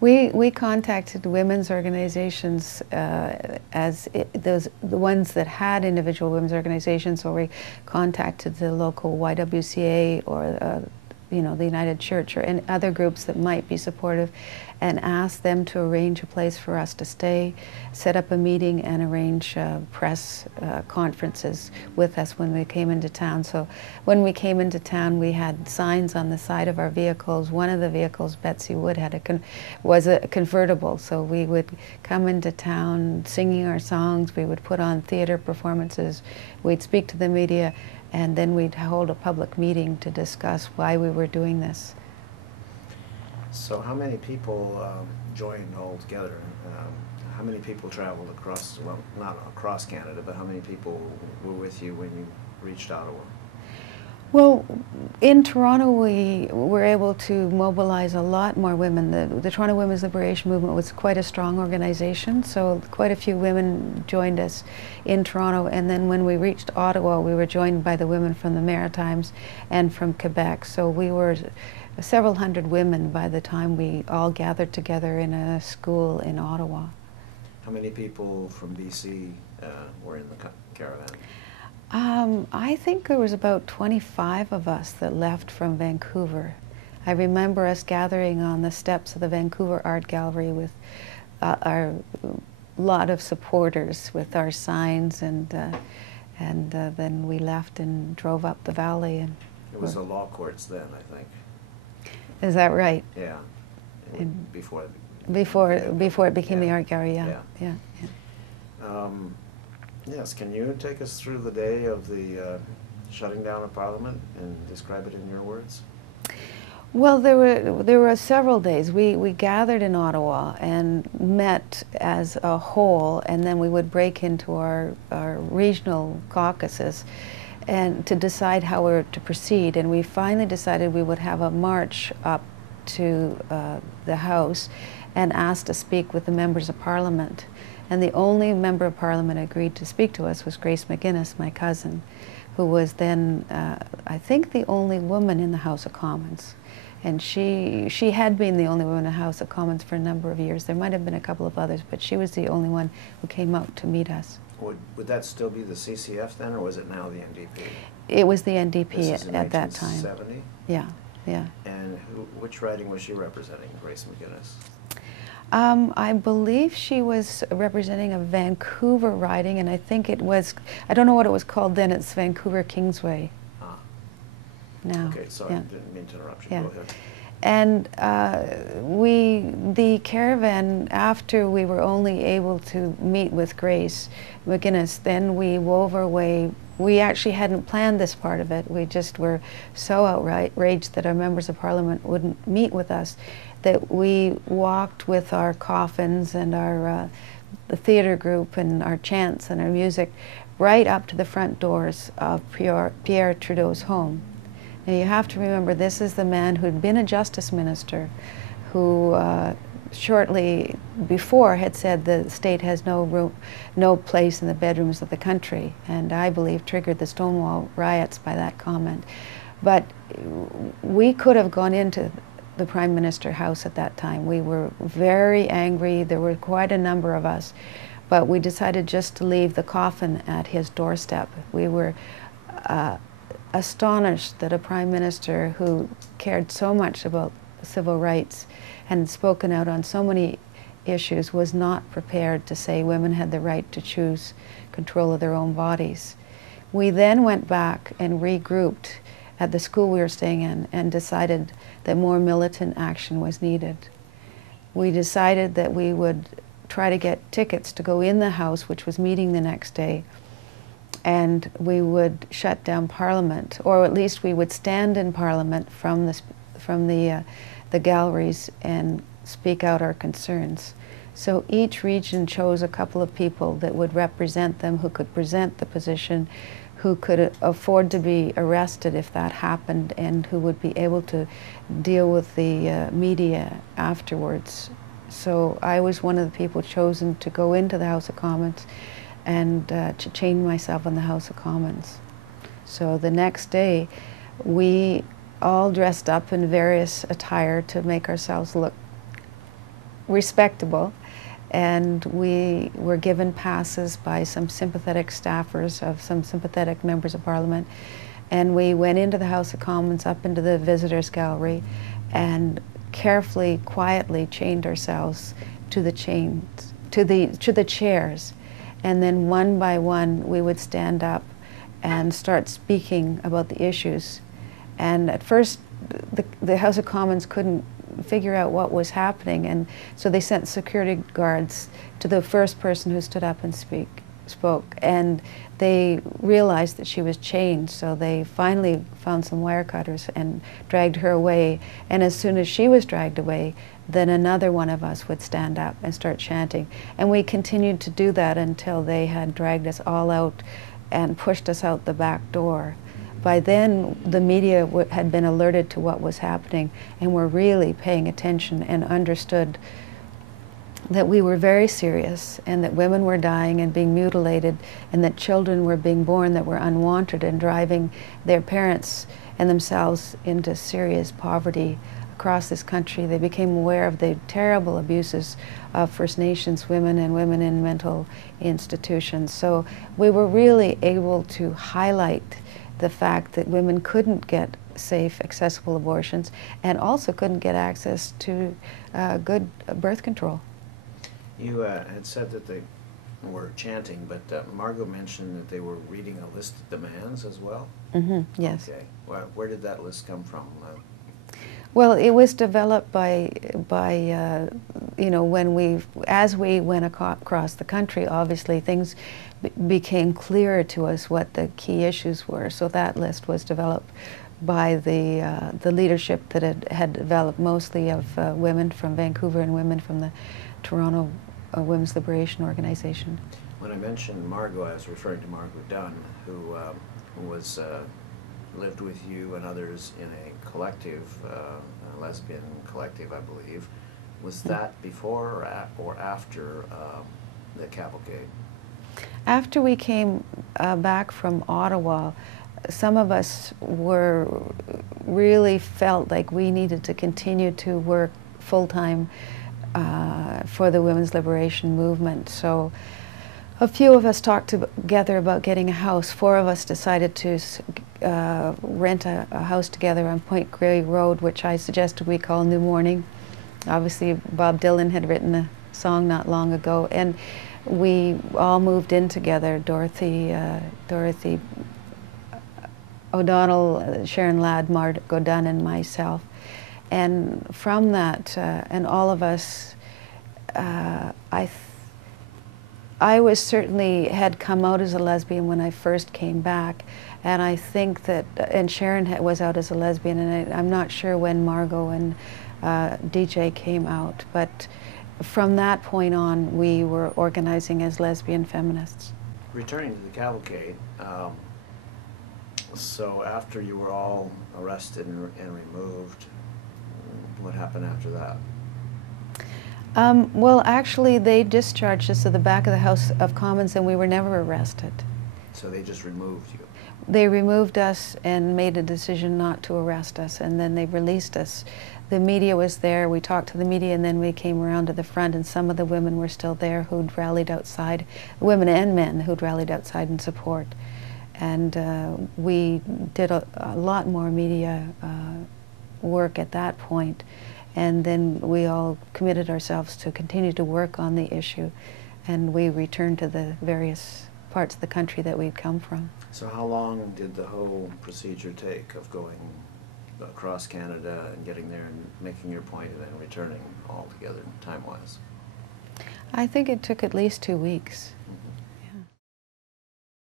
We contacted women's organizations the ones that had individual women's organizations, or we contacted the local YWCA or you know, the United Church or any other groups that might be supportive, and asked them to arrange a place for us to stay, set up a meeting, and arrange press conferences with us when we came into town. So when we came into town, we had signs on the side of our vehicles. One of the vehicles, Betsy Wood, was a convertible, so we would come into town singing our songs. We would put on theater performances. We'd speak to the media, and then we'd hold a public meeting to discuss why we were doing this. So how many people joined all together? How many people traveled across, well, not across Canada, but how many people were with you when you reached Ottawa? Well, in Toronto, we were able to mobilize a lot more women. The Toronto Women's Liberation Movement was quite a strong organization, so quite a few women joined us in Toronto. And then when we reached Ottawa, we were joined by the women from the Maritimes and from Quebec. So we were several hundred women by the time we all gathered together in a school in Ottawa. How many people from BC were in the caravan? I think there was about 25 of us that left from Vancouver. I remember us gathering on the steps of the Vancouver Art Gallery with our lot of supporters with our signs, and then we left and drove up the valley. And it was the law courts then, I think. Is that right? Yeah. Before it became the art gallery, yeah. Yes, can you take us through the day of the shutting down of Parliament and describe it in your words? Well, there were several days. We gathered in Ottawa and met as a whole, and then we would break into our regional caucuses and to decide how we were to proceed. And we finally decided we would have a march up to the House and asked to speak with the members of Parliament. And the only member of Parliament who agreed to speak to us was Grace McGuinness, my cousin, who was then, I think, the only woman in the House of Commons. And she had been the only woman in the House of Commons for a number of years. There might have been a couple of others, but she was the only one who came out to meet us. Would that still be the CCF then, or was it now the NDP? It was the NDP this is in at that time. 1970? Yeah, yeah. And which riding was she representing, Grace McGuinness? I believe she was representing a Vancouver riding, and I think it was, I don't know what it was called then, it's Vancouver Kingsway. Ah. Now. Okay, sorry, yeah. Didn't mean to interrupt you. Yeah. Go ahead. And the caravan, after we were only able to meet with Grace McGuinness, then we wove our way. We actually hadn't planned this part of it. We just were so outraged that our members of Parliament wouldn't meet with us that we walked with our coffins and our the theater group and our chants and our music right up to the front doors of Pierre Trudeau's home. Now you have to remember, this is the man who'd been a justice minister, who shortly before had said the state has no place in the bedrooms of the country, and I believe triggered the Stonewall riots by that comment. But we could have gone into the Prime Minister house at that time. We were very angry. There were quite a number of us, but we decided just to leave the coffin at his doorstep. We were astonished that a Prime Minister who cared so much about civil rights and spoken out on so many issues was not prepared to say women had the right to choose control of their own bodies. We then went back and regrouped at the school we were staying in and decided that more militant action was needed. We decided that we would try to get tickets to go in the House, which was meeting the next day, and we would shut down Parliament, or at least we would stand in Parliament from the galleries and speak out our concerns. So each region chose a couple of people that would represent them, who could present the position, who could afford to be arrested if that happened, and who would be able to deal with the media afterwards. So I was one of the people chosen to go into the House of Commons and to chain myself in the House of Commons. So the next day, we all dressed up in various attire to make ourselves look respectable, and we were given passes by some sympathetic staffers of some sympathetic members of Parliament, and we went into the House of Commons, up into the visitors' gallery, and carefully, quietly chained ourselves to the chairs, and then one by one we would stand up and start speaking about the issues. And at first the House of Commons couldn't figure out what was happening, and so they sent security guards to the first person who stood up and spoke, and they realized that she was chained, so they finally found some wire cutters and dragged her away. And as soon as she was dragged away, then another one of us would stand up and start chanting, and we continued to do that until they had dragged us all out and pushed us out the back door. By then, the media had been alerted to what was happening and were really paying attention and understood that we were very serious, and that women were dying and being mutilated, and that children were being born that were unwanted and driving their parents and themselves into serious poverty across this country. They became aware of the terrible abuses of First Nations women and women in mental institutions. So we were really able to highlight the fact that women couldn't get safe, accessible abortions, and also couldn't get access to good birth control. You had said that they were chanting, but Margot mentioned that they were reading a list of demands as well? Mm-hmm, yes. Okay. Where did that list come from? Well, it was developed by you know, as we went across the country, obviously things became clearer to us what the key issues were. So that list was developed by the leadership that had developed, mostly of women from Vancouver and women from the Toronto Women's Liberation Organization. When I mentioned Margot, I was referring to Margot Dunn, who was lived with you and others in a collective, a lesbian collective, I believe. Was that before or after the cavalcade? After we came back from Ottawa, some of us really felt like we needed to continue to work full-time for the women's liberation movement. So a few of us talked together about getting a house. 4 of us decided to rent a house together on Point Grey Road, which I suggested we call New Morning. Obviously, Bob Dylan had written a song not long ago, and we all moved in together, Dorothy O'Donnell, Sharon Ladd, Margot Dunn, and myself. And from that, and all of us, I was certainly had come out as a lesbian when I first came back, and I think that, and Sharon was out as a lesbian, and I'm not sure when Margot and DJ came out, but from that point on, we were organizing as lesbian feminists. Returning to the cavalcade, so after you were all arrested and removed, what happened after that? Well, actually, they discharged us to the back of the House of Commons, and we were never arrested. So they just removed you? They removed us and made a decision not to arrest us, and then they released us. The media was there, we talked to the media, and then we came around to the front, and some of the women were still there who'd rallied outside, women and men who'd rallied outside in support. And we did a lot more media work at that point. And then we all committed ourselves to continue to work on the issue, and we returned to the various parts of the country that we'd come from. So how long did the whole procedure take of going across Canada and getting there and making your point and then returning all together time-wise? I think it took at least 2 weeks.